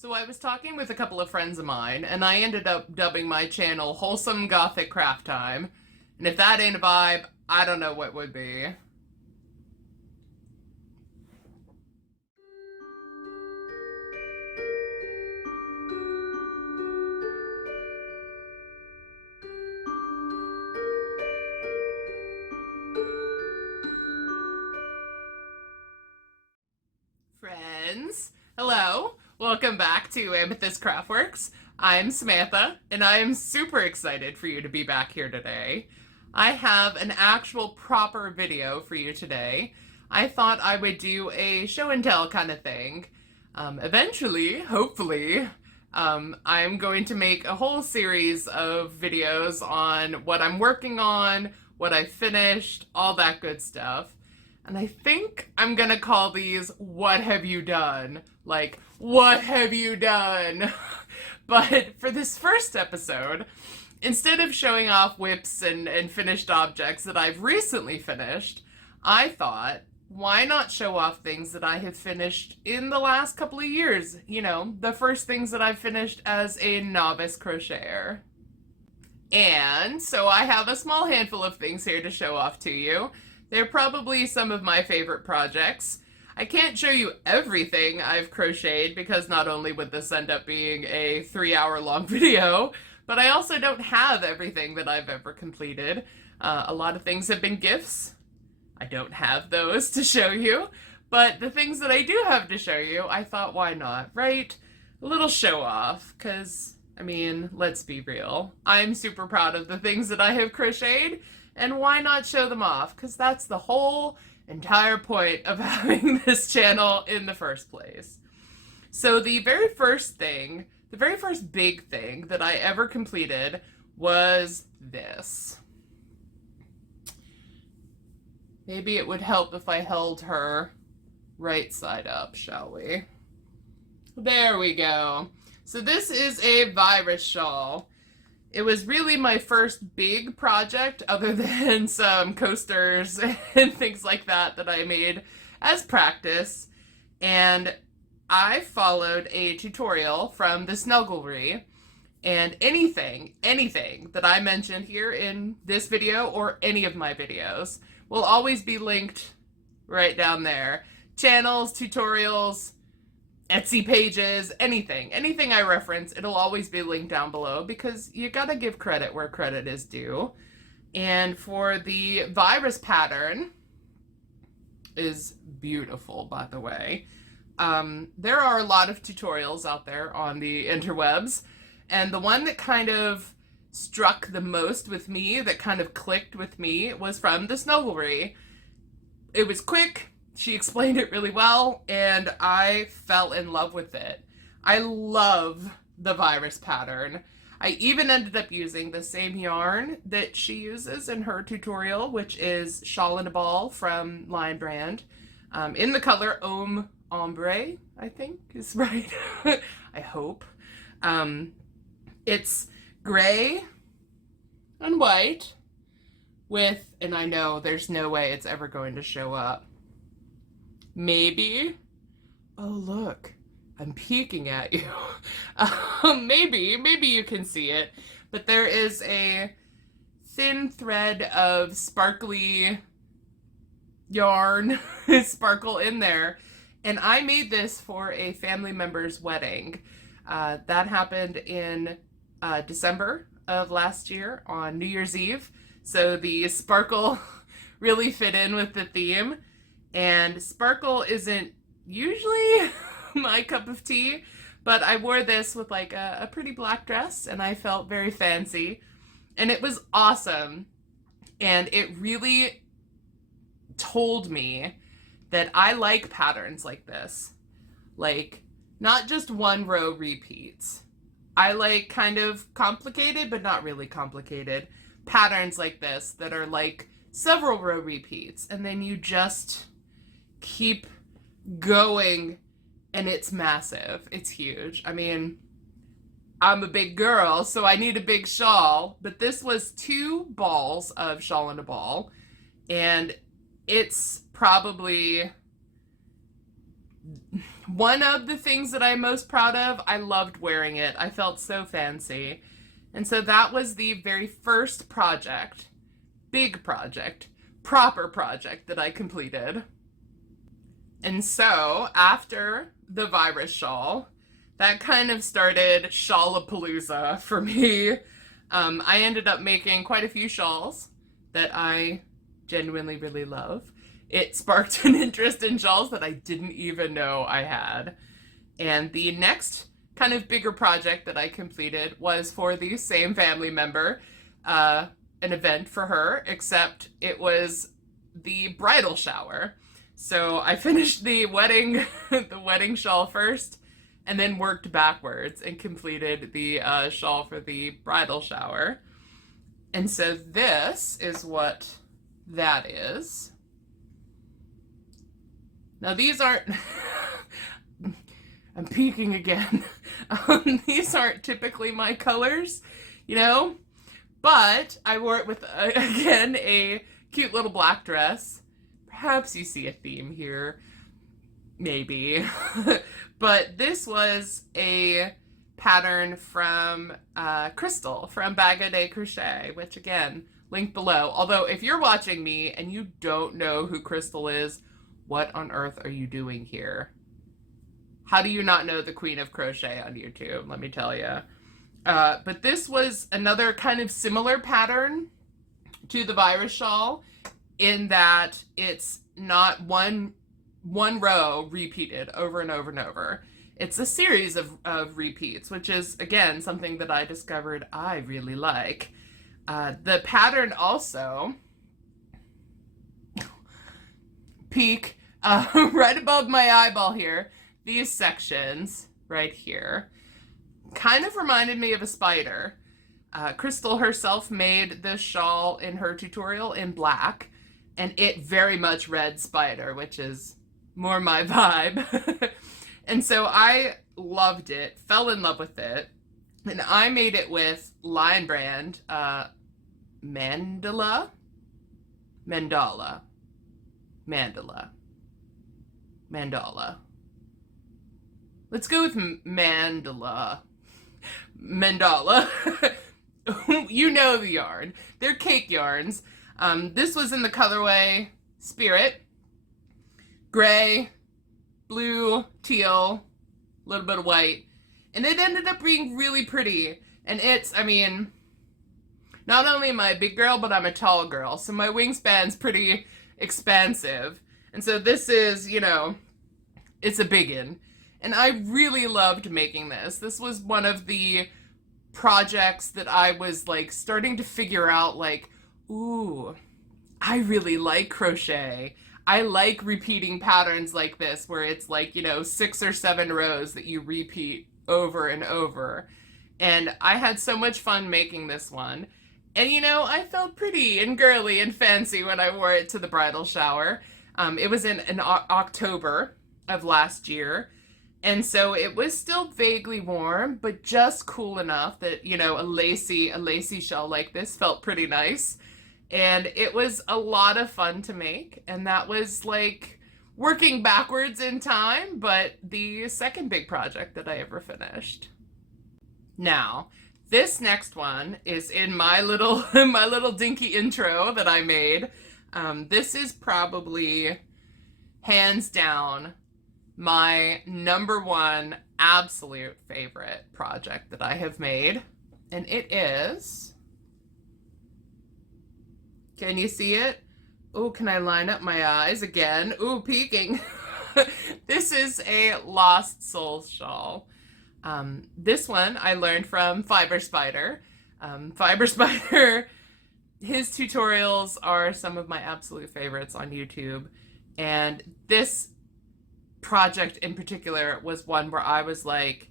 So I was talking with a couple of friends of mine, and I ended up dubbing my channel Wholesome Gothic Craft Time. And if that ain't a vibe, I don't know what would be. Friends, hello. Welcome back to Amethyst Craftworks. I'm Samantha, and I am super excited for you to be back here today. I have an actual proper video for you today. I thought I would do a show and tell kind of thing. Eventually, hopefully, I'm going to make a whole series of videos on what I'm working on, what I finished, all that good stuff. And I think I'm gonna call these What Have You Done? Like, what have you done? But for this first episode, instead of showing off whips and finished objects that I've recently finished, I thought, why not show off things that I have finished in the last couple of years? You know, the first things that I've finished as a novice crocheter. And so I have a small handful of things here to show off to you. They're probably some of my favorite projects. I can't show you everything I've crocheted because not only would this end up being a 3-hour long video, but I also don't have everything that I've ever completed. A lot of things have been gifts. I don't have those to show you, but the things that I do have to show you, I thought, why not, right? A little show off, because, I mean, let's be real. I'm super proud of the things that I have crocheted, and why not show them off? Because that's the whole entire point of having this channel in the first place. So the very first big thing that I ever completed was this. Maybe it would help if I held her right side up, shall we? There we go. So this is a virus shawl. It was really my first big project other than some coasters and things like that that I made as practice. And I followed a tutorial from the Snugglery, and anything that I mentioned here in this video or any of my videos will always be linked right down there. Channels, tutorials, Etsy pages, anything I reference, it'll always be linked down below because you gotta give credit where credit is due. And for the virus pattern, is beautiful, by the way. There are a lot of tutorials out there on the interwebs, and the one that kind of struck the most with me, that kind of clicked with me, was from the Snugglery. It was quick. She explained it really well, and I fell in love with it. I love the virus pattern. I even ended up using the same yarn that she uses in her tutorial, which is Shawl and a Ball from Lion Brand, in the color Homme Ombre, I think is right. I hope. It's gray and white with, and I know there's no way it's ever going to show up. Maybe. Oh, look, I'm peeking at you. Maybe you can see it, but there is a thin thread of sparkly yarn, sparkle in there, and I made this for a family member's wedding. That happened in December of last year on New Year's Eve, so the sparkle really fit in with the theme. And sparkle isn't usually my cup of tea, but I wore this with like a pretty black dress and I felt very fancy, and it was awesome. And it really told me that I like patterns like this, like not just one row repeats. I like kind of complicated but not really complicated patterns like this that are like several row repeats, and then you just keep going, and it's massive. It's huge. I mean, I'm a big girl, so I need a big shawl, but this was 2 balls of Shawl and a Ball, and it's probably one of the things that I'm most proud of. I loved wearing it. I felt so fancy. And so that was the very first project, big project, proper project that I completed. And so after the virus shawl, that kind of started Shawlapalooza for me. I ended up making quite a few shawls that I genuinely really love. It sparked an interest in shawls that I didn't even know I had. And the next kind of bigger project that I completed was for the same family member, an event for her, except it was the bridal shower. So I finished the wedding, the wedding shawl first, and then worked backwards and completed the shawl for the bridal shower. And so this is what that is. Now these aren't, I'm peeking again. These aren't typically my colors, you know, but I wore it with, again, a cute little black dress. Perhaps you see a theme here, maybe. But this was a pattern from Crystal from Bag O' Day Crochet, which again, link below. Although if you're watching me and you don't know who Crystal is, what on earth are you doing here? How do you not know the Queen of Crochet on YouTube? Let me tell you. But this was another kind of similar pattern to the virus shawl in that it's not one row repeated over and over and over. It's a series of repeats, which is, again, something that I discovered I really like. The pattern also, peek, right above my eyeball here, these sections right here kind of reminded me of a spider. Crystal herself made this shawl in her tutorial in black, and it very much read spider, which is more my vibe. And so I loved it, fell in love with it, and I made it with Lion Brand Mandala. Let's go with Mandala. You know the yarn. They're cake yarns. This was in the colorway Spirit. Gray, blue, teal, a little bit of white. And it ended up being really pretty. And it's, I mean, not only am I a big girl, but I'm a tall girl. So my wingspan's pretty expansive. And so this is, you know, it's a biggin. And I really loved making this. This was one of the projects that I was like starting to figure out, like, ooh, I really like crochet. I like repeating patterns like this where it's like, you know, 6 or 7 rows that you repeat over and over. And I had so much fun making this one. And, you know, I felt pretty and girly and fancy when I wore it to the bridal shower. It was in October of last year. And so it was still vaguely warm, but just cool enough that, you know, a lacy shawl like this felt pretty nice. And it was a lot of fun to make. And that was like working backwards in time, but the second big project that I ever finished. Now, this next one is in my little dinky intro that I made. This is probably hands down my #1 absolute favorite project that I have made. And it is, can you see it? Oh, can I line up my eyes again? Ooh, peeking. This is a Lost Souls shawl. This one I learned from Fiber Spider. Fiber Spider, his tutorials are some of my absolute favorites on YouTube. And this project in particular was one where I was like,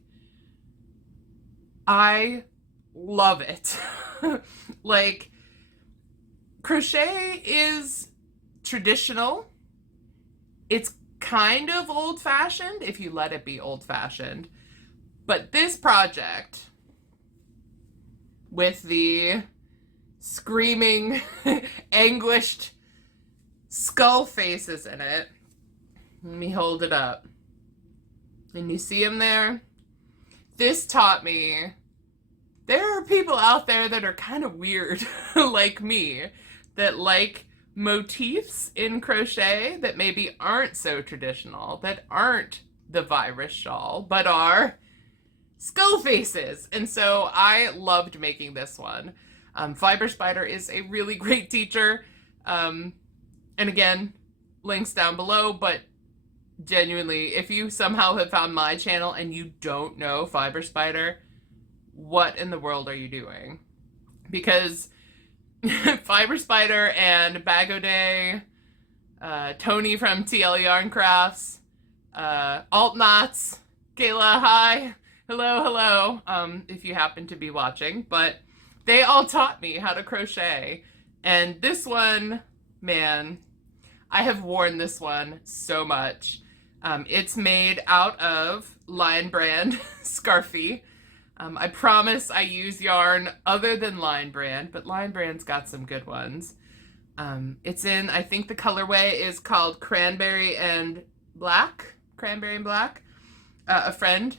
I love it. Like, crochet is traditional. It's kind of old-fashioned if you let it be old-fashioned. But this project, with the screaming, anguished skull faces in it, let me hold it up. And you see them there? This taught me there are people out there that are kind of weird, like me, that like motifs in crochet that maybe aren't so traditional, that aren't the virus shawl, but are skull faces. And so I loved making this one. Fiber Spider is a really great teacher. And again, links down below, but genuinely, if you somehow have found my channel and you don't know Fiber Spider, what in the world are you doing? Because Fiber Spider and Bagode, Tony from TL Yarn Crafts, Alt Knots, Kayla, hi, hello, if you happen to be watching, but they all taught me how to crochet. And this one, man, I have worn this one so much. It's made out of Lion Brand Scarfie. I promise I use yarn other than Lion Brand, but Lion Brand's got some good ones. It's in, I think the colorway is called Cranberry and Black. Cranberry and Black. A friend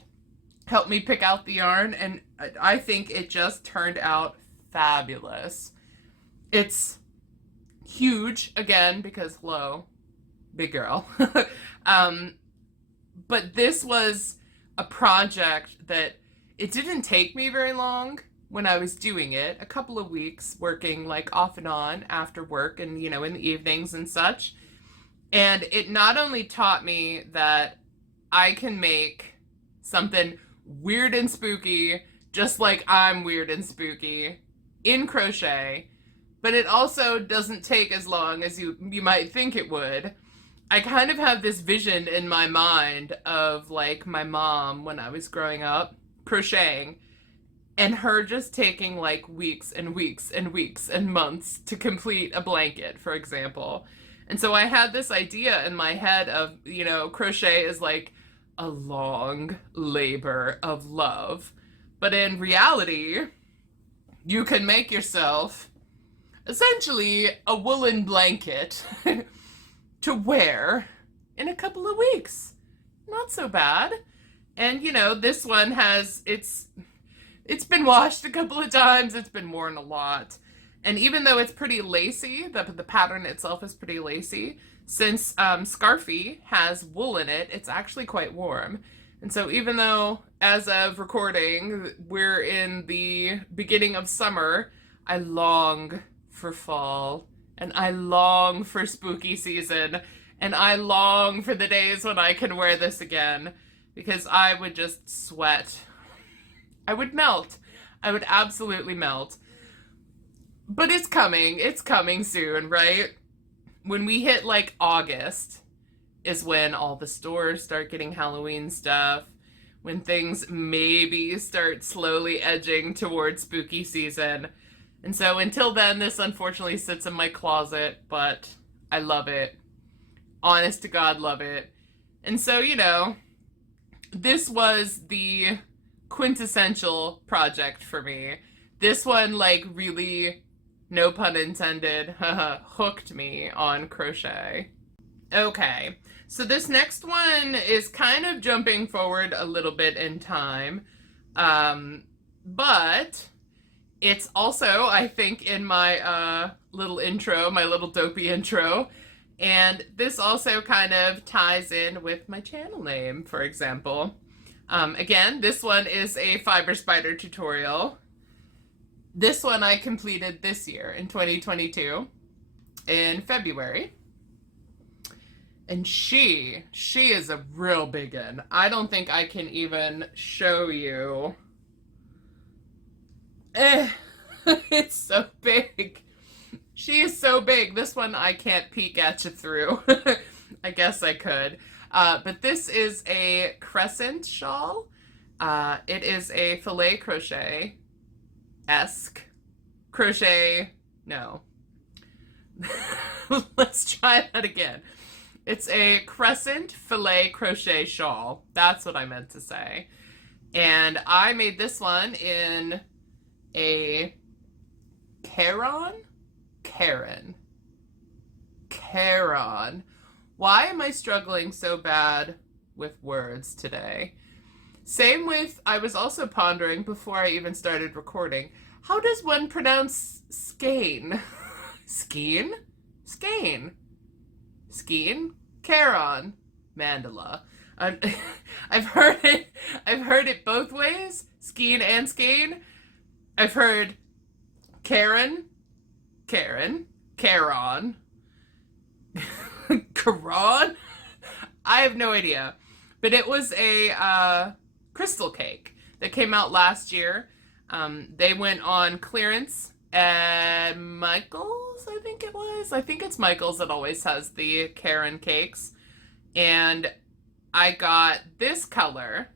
helped me pick out the yarn, and I think it just turned out fabulous. It's huge, again, because hello, big girl. But this was a project that it didn't take me very long when I was doing it. A couple of weeks working like off and on after work and, you know, in the evenings and such. And it not only taught me that I can make something weird and spooky, just like I'm weird and spooky, in crochet, but it also doesn't take as long as you might think it would. I kind of have this vision in my mind of like my mom when I was growing up crocheting, and her just taking like weeks and weeks and weeks and months to complete a blanket, for example. And so I had this idea in my head of, you know, crochet is like a long labor of love. But in reality, you can make yourself essentially a woolen blanket to wear in a couple of weeks. Not so bad. And, you know, this one has, it's been washed a couple of times, it's been worn a lot. And even though it's pretty lacy, the pattern itself is pretty lacy, since Scarfie has wool in it, it's actually quite warm. And so even though, as of recording, we're in the beginning of summer, I long for fall, and I long for spooky season, and I long for the days when I can wear this again, because I would just sweat. I would melt. I would absolutely melt. But it's coming soon, right? When we hit like August is when all the stores start getting Halloween stuff, when things maybe start slowly edging towards spooky season. And so until then, this unfortunately sits in my closet, but I love it. Honest to God, love it. And so, you know, this was the quintessential project for me. This one, like, really, no pun intended, hooked me on crochet. Okay, so this next one is kind of jumping forward a little bit in time, but it's also, I think, in my little intro, my little dopey intro, and this also kind of ties in with my channel name, for example. Again, this one is a Fiber Spider tutorial. This one I completed this year in 2022 in February. And she is a real big one. I don't think I can even show you. It's so big. She is so big. This one I can't peek at you through. I guess I could. But this is a Crescent Shawl. It is a filet crochet-esque crochet. No. Let's try that again. It's a crescent filet crochet shawl. That's what I meant to say. And I made this one in a Caron. Why am I struggling so bad with words today. Same with, I was also pondering before I even started recording, how does one pronounce skein? Skeen? Skein? Skeen? Charon? Mandala. I've heard it both ways, skeen and skein. I've heard Karen, Charon, Charon. I have no idea. But it was a crystal cake that came out last year. They went on clearance at Michael's, I think it was. I think it's Michael's that always has the Karen cakes. And I got this color,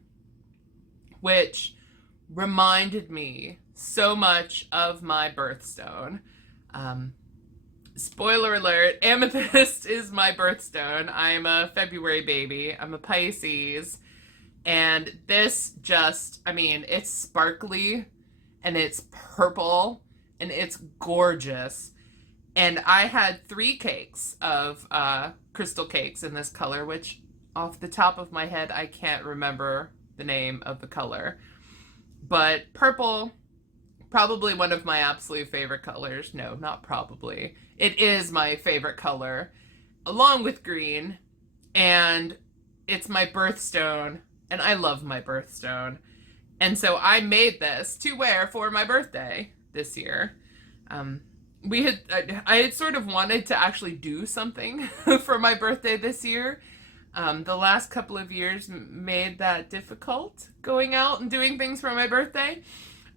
which reminded me so much of my birthstone. Spoiler alert, amethyst is my birthstone. I'm a February baby. I'm a Pisces. And this just, I mean, it's sparkly and it's purple and it's gorgeous. And I had 3 cakes of crystal cakes in this color, which off the top of my head, I can't remember the name of the color. But purple, probably one of my absolute favorite colors. No, not probably. It is my favorite color, along with green. And it's my birthstone, and I love my birthstone. And so I made this to wear for my birthday this year. I had sort of wanted to actually do something for my birthday this year. The last couple of years made that difficult, going out and doing things for my birthday.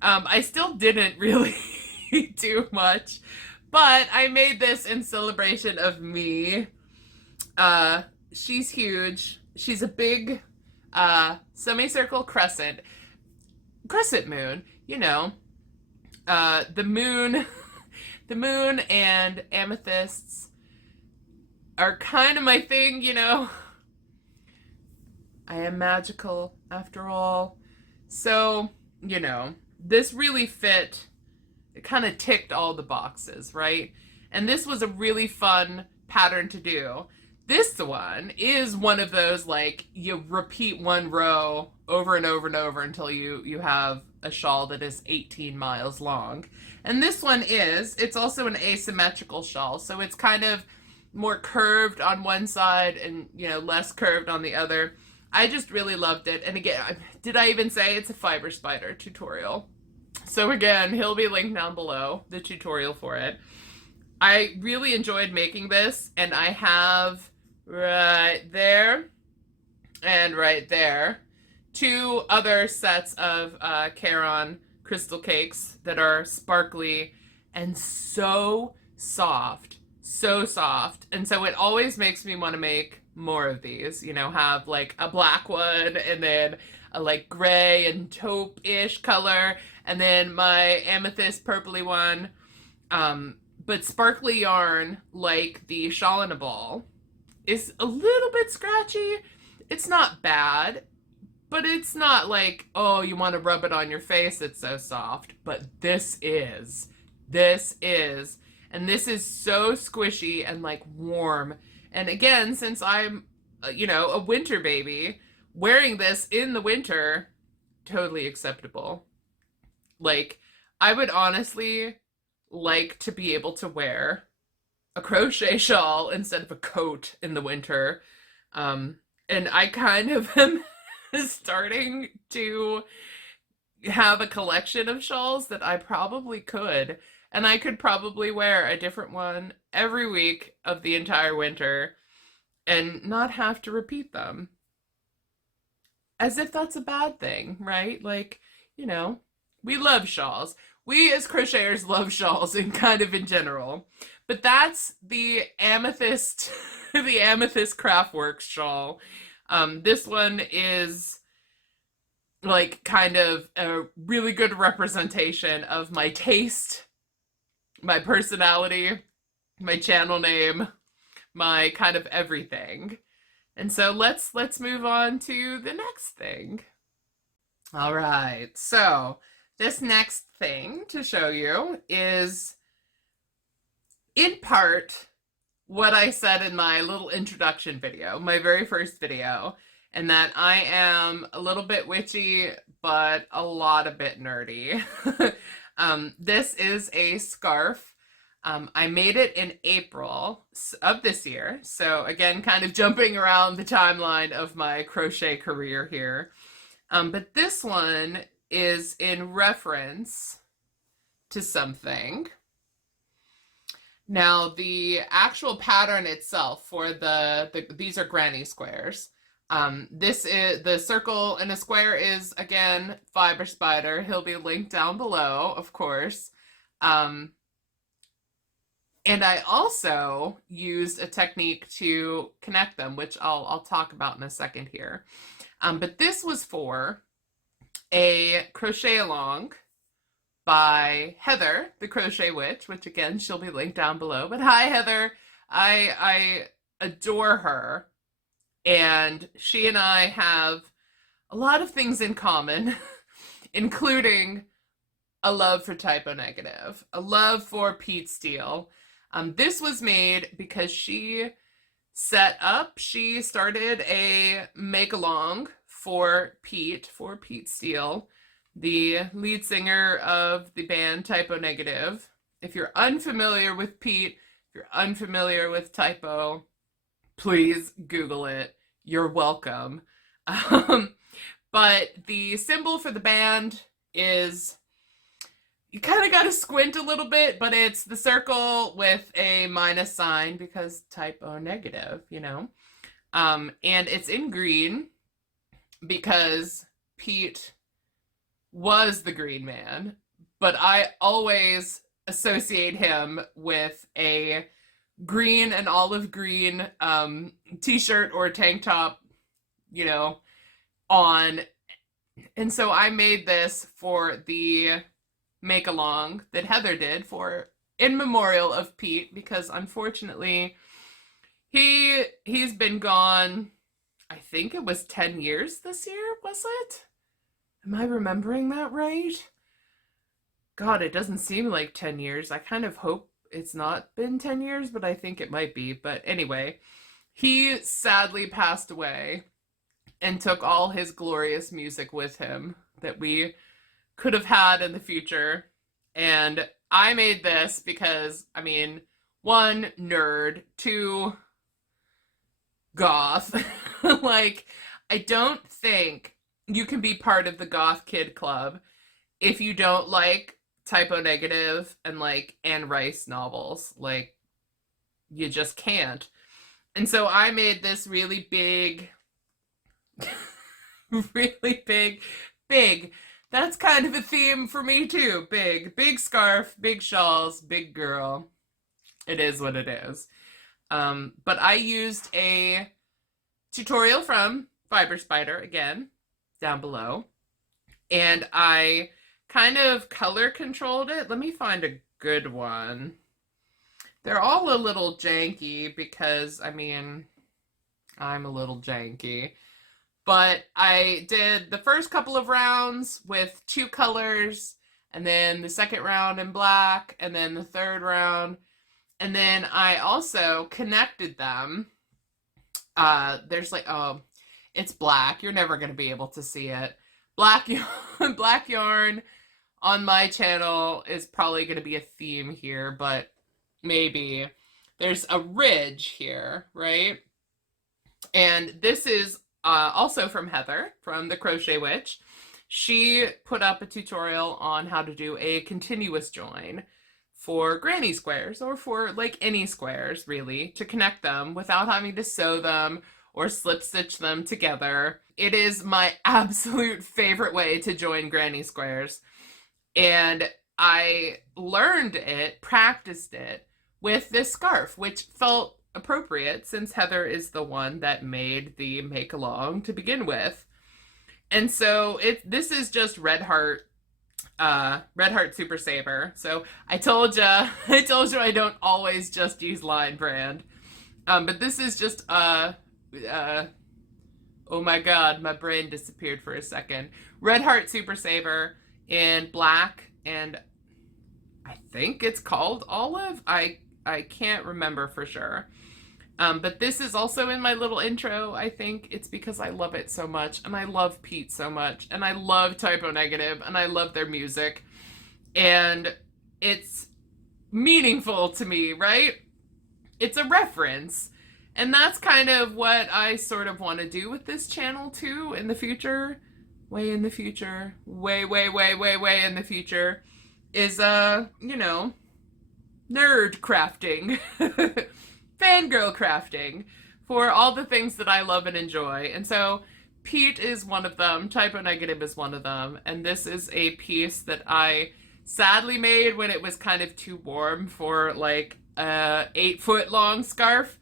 I still didn't really do much, but I made this in celebration of me. She's huge. She's a big semicircle crescent moon, you know. The moon and amethysts are kind of my thing, you know. I am magical after all. So, you know, this really fit. It kind of ticked all the boxes, right? And this was a really fun pattern to do. This one is one of those, like, you repeat one row over and over and over until you have a shawl that is 18 miles long. And this one it's also an asymmetrical shawl, so it's kind of more curved on one side and, you know, less curved on the other. I just really loved it. And again, did I even say it's a fiber spider tutorial? So again, he'll be linked down below, the tutorial for it. I really enjoyed making this, and I have right there and right there 2 other sets of Charon crystal cakes that are sparkly and so soft. And so it always makes me want to make more of these, you know, have like a black one and then a like gray and taupe-ish color, and then my amethyst purpley one. But sparkly yarn, like the shawl in a ball, is a little bit scratchy. It's not bad, but it's not like, oh, you want to rub it on your face, it's so soft. But this is. And this is so squishy and like warm. And again, since I'm, you know, a winter baby, wearing this in the winter, totally acceptable. Like, I would honestly like to be able to wear a crochet shawl instead of a coat in the winter. And I kind of am starting to have a collection of shawls that I probably could. And I could probably wear a different one every week of the entire winter and not have to repeat them. As if that's a bad thing, right? Like, you know, we love shawls. We as crocheters love shawls in kind of in general. But that's the Amethyst, the Amethyst Craftworks shawl. This one is like kind of a really good representation of my taste, my personality, my channel name, my kind of everything. And so let's move on to the next thing. All right, so this next thing to show you is in part what I said in my little introduction video, my very first video. and that I am a little bit witchy, but a lot a bit nerdy. This is a scarf. I made it in April of this year. So again, kind of jumping around the timeline of my crochet career here. But this one is in reference to something. Now, the actual pattern itself for these are granny squares. This is the circle and a square is again Fiber Spider. He'll be linked down below, of course. And I also used a technique to connect them, which I'll talk about in a second here. But this was for a crochet along by Heather, the Crochet Witch, which again, she'll be linked down below. But hi, Heather. I adore her. And she and I have a lot of things in common, including a love for typo negative, a love for Pete Steele. This was made because she started a make-along for Pete Steele, the lead singer of the band Typo Negative. If you're unfamiliar with Pete, if you're unfamiliar with typo, please Google it. You're welcome. But the symbol for the band is, you kind of got to squint a little bit, but it's the circle with a minus sign because typo negative, you know. And it's in green because Pete was the Green Man, but I always associate him with a green and olive green t-shirt or tank top, you know, on. And so I made this for the make-along that Heather did for in memorial of Pete, because unfortunately he's been gone, I think it was 10 years this year, was it? Am I remembering that right? God, it doesn't seem like 10 years. I kind of hope it's not been 10 years, but I think it might be. But anyway, he sadly passed away and took all his glorious music with him that we could have had in the future. And I made this because, I mean, 1, nerd, 2, goth. Like, I don't think you can be part of the goth kid club if you don't like typo negative and like Anne Rice novels. Like, you just can't. And so I made this really big, really big. That's kind of a theme for me too. Big scarf, big shawls, big girl. It is what it is. But I used a tutorial from Fiber Spider, again, down below. And I kind of color controlled it. Let me find a good one. They're all a little janky because, I mean, I'm a little janky. But I did the first couple of rounds with 2 colors, and then the second round in black, and then the third round. And then I also connected them. There's like, oh, it's black. You're never going to be able to see it. Black yarn on my channel is probably going to be a theme here, but maybe. There's a ridge here, right? And this is also from Heather, from the Crochet Witch. She put up a tutorial on how to do a continuous join for granny squares, or for like any squares really, to connect them without having to sew them or slip stitch them together. It is my absolute favorite way to join granny squares. And I learned it, practiced it with this scarf, which felt appropriate since Heather is the one that made the make along to begin with. And so this is just Red Heart Super Saver. So I told you I don't always just use line brand. But this is just oh my god, my brain disappeared for a second. Red Heart Super Saver in black, and I think it's called olive. I can't remember for sure. But this is also in my little intro. I think it's because I love it so much, and I love Pete so much, and I love Typo Negative, and I love their music, and it's meaningful to me, right? It's a reference, and that's kind of what I sort of want to do with this channel too in the future, way in the future, way in the future, is you know, nerd crafting. Fangirl crafting for all the things that I love and enjoy. And so Pete is one of them, Typo Negative is one of them, and this is a piece that I sadly made when it was kind of too warm for like a 8-foot long scarf.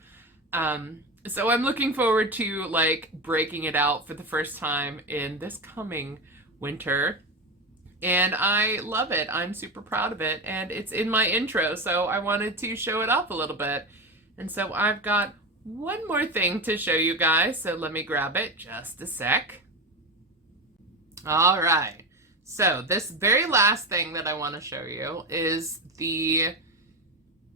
So I'm looking forward to like breaking it out for the first time in this coming winter. And I love it. I'm super proud of it, and it's in my intro, so I wanted to show it off a little bit. And so I've got one more thing to show you guys, so let me grab it just a sec. All right, so this very last thing that I want to show you is the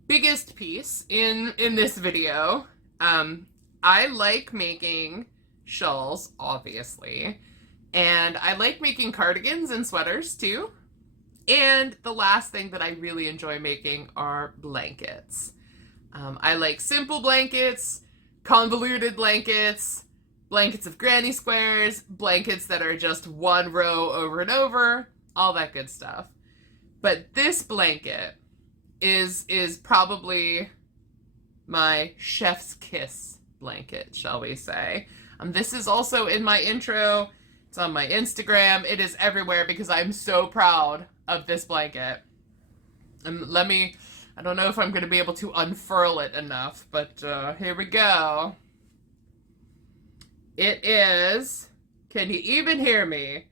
biggest piece in this video. I like making shawls, obviously, and I like making cardigans and sweaters too. And the last thing that I really enjoy making are blankets. I like simple blankets, convoluted blankets, blankets of granny squares, blankets that are just one row over and over, all that good stuff. But this blanket is probably my chef's kiss blanket, shall we say. This is also in my intro. It's on my Instagram. It is everywhere because I'm so proud of this blanket. I don't know if I'm going to be able to unfurl it enough, but here we go. It is, can you even hear me?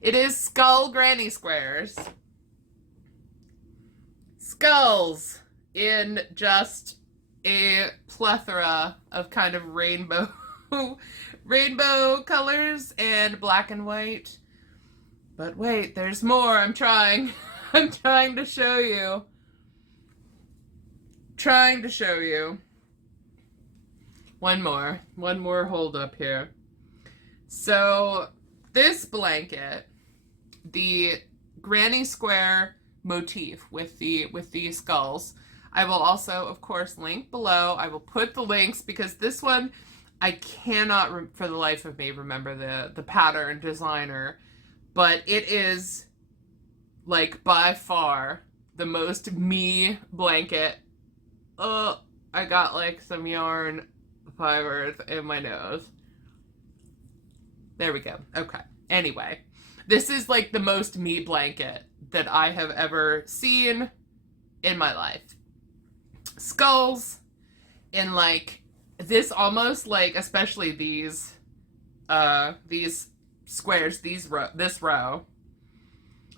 It is skull granny squares. Skulls in just a plethora of kind of rainbow colors and black and white. But wait, there's more. I'm trying to show you. One more hold up here. So this blanket, the granny square motif with the skulls, I will also, of course, link below. I will put the links because this one, I cannot for the life of me remember the pattern designer, but it is like by far the most me blanket. Oh, I got like some yarn fibers in my nose. There we go. Okay. Anyway, this is like the most me blanket that I have ever seen in my life. Skulls in like this, almost like, especially these squares, this row.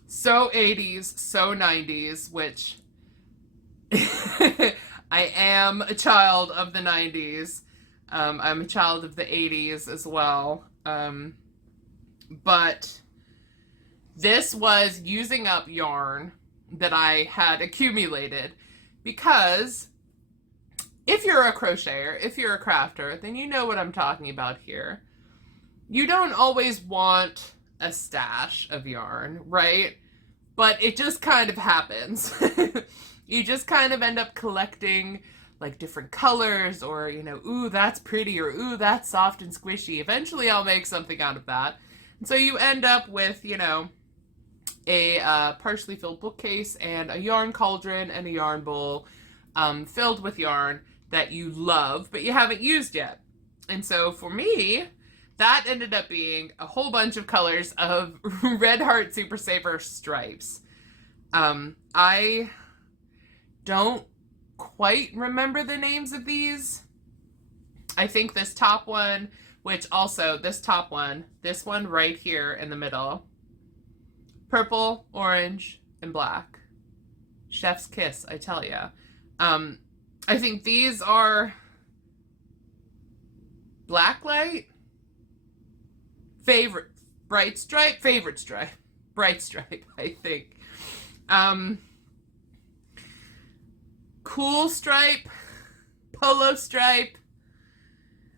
So 80s, so 90s, which I am a child of the 90s. I'm a child of the 80s as well. But this was using up yarn that I had accumulated, because if you're a crocheter, if you're a crafter, then you know what I'm talking about here. You don't always want a stash of yarn, right? But it just kind of happens. You just kind of end up collecting like different colors, or, you know, ooh, that's pretty, or ooh, that's soft and squishy. Eventually I'll make something out of that. And so you end up with, you know, a partially filled bookcase and a yarn cauldron and a yarn bowl filled with yarn that you love, but you haven't used yet. And so for me, that ended up being a whole bunch of colors of Red Heart Super Saver stripes. I don't quite remember the names of these. I think this top one, which also this top one, this one right here in the middle, purple, orange, and black. Chef's kiss, I tell ya. I think these are Blacklight, Bright Stripe, Bright Stripe, I think. Cool Stripe, polo stripe.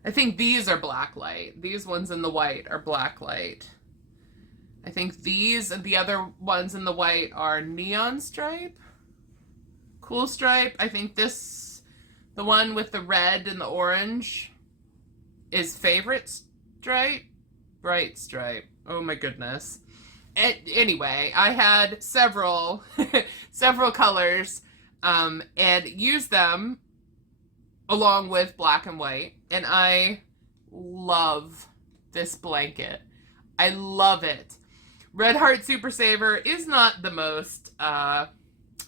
I think these are black light. These ones in the white are black light. I think these and the other ones in the white are neon stripe. Cool stripe. I think this, the one with the red and the orange, is favorite stripe. Bright stripe. Oh my goodness. Anyway, I had several colors and used them along with black and white, and I love this blanket. I love it. Red Heart Super Saver is not the most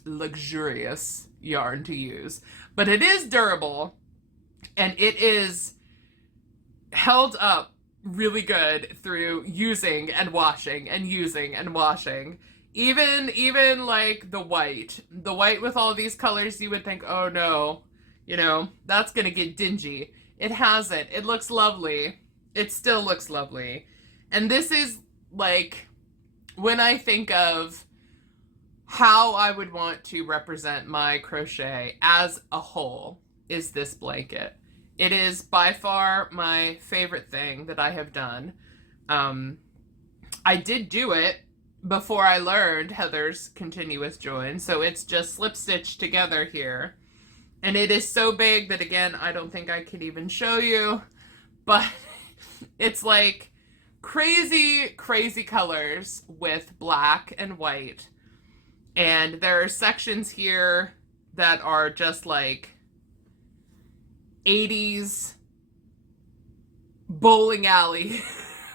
luxurious yarn to use, but it is durable, and it is held up really good through using and washing and using and washing. Even like the white with all these colors, you would think, oh no, you know, that's gonna get dingy. It hasn't. It looks lovely. It still looks lovely. And this is like, when I think of how I would want to represent my crochet as a whole, is this blanket. It is by far my favorite thing that I have done. I did do it before I learned Heather's continuous join, so it's just slip stitched together here. And it is so big that, again, I don't think I could even show you, but it's like crazy, crazy colors with black and white. And there are sections here that are just like 80s bowling alley,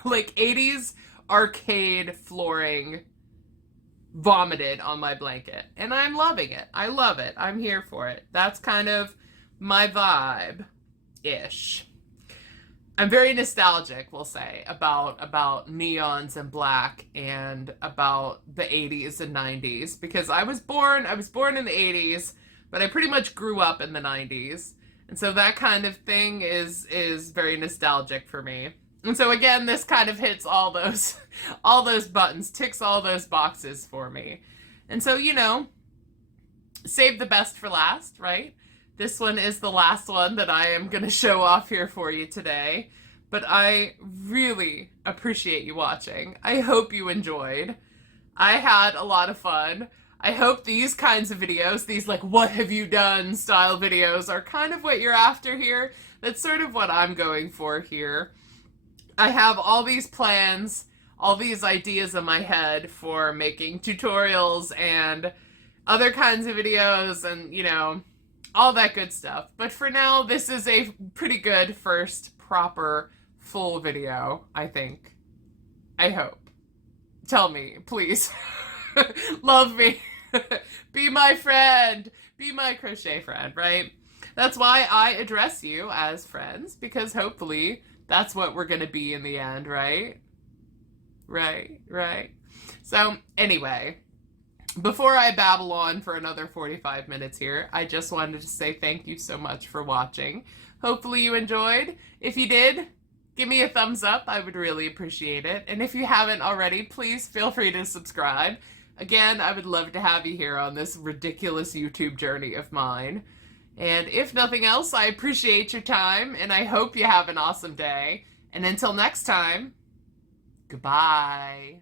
like 80s arcade flooring vomited on my blanket. And I'm loving it. I love it. I'm here for it. That's kind of my vibe-ish. I'm very nostalgic, we'll say, about neons and black and about the 80s and 90s, because I was born in the 80s, but I pretty much grew up in the 90s. And so that kind of thing is very nostalgic for me. And so again, this kind of hits all those buttons, ticks all those boxes for me. And so, you know, save the best for last, right? This one is the last one that I am going to show off here for you today. But I really appreciate you watching. I hope you enjoyed. I had a lot of fun. I hope these kinds of videos, these like what have you done style videos, are kind of what you're after here. That's sort of what I'm going for here. I have all these plans, all these ideas in my head for making tutorials and other kinds of videos and, you know, all that good stuff. But for now, this is a pretty good first proper full video, I think. I hope. Tell me, please. Love me. Be my friend. Be my crochet friend, right? That's why I address you as friends, because hopefully that's what we're going to be in the end, right? Right. So anyway, before I babble on for another 45 minutes here, I just wanted to say thank you so much for watching. Hopefully you enjoyed. If you did, give me a thumbs up. I would really appreciate it. And if you haven't already, please feel free to subscribe. Again, I would love to have you here on this ridiculous YouTube journey of mine. And if nothing else, I appreciate your time, and I hope you have an awesome day. And until next time, goodbye.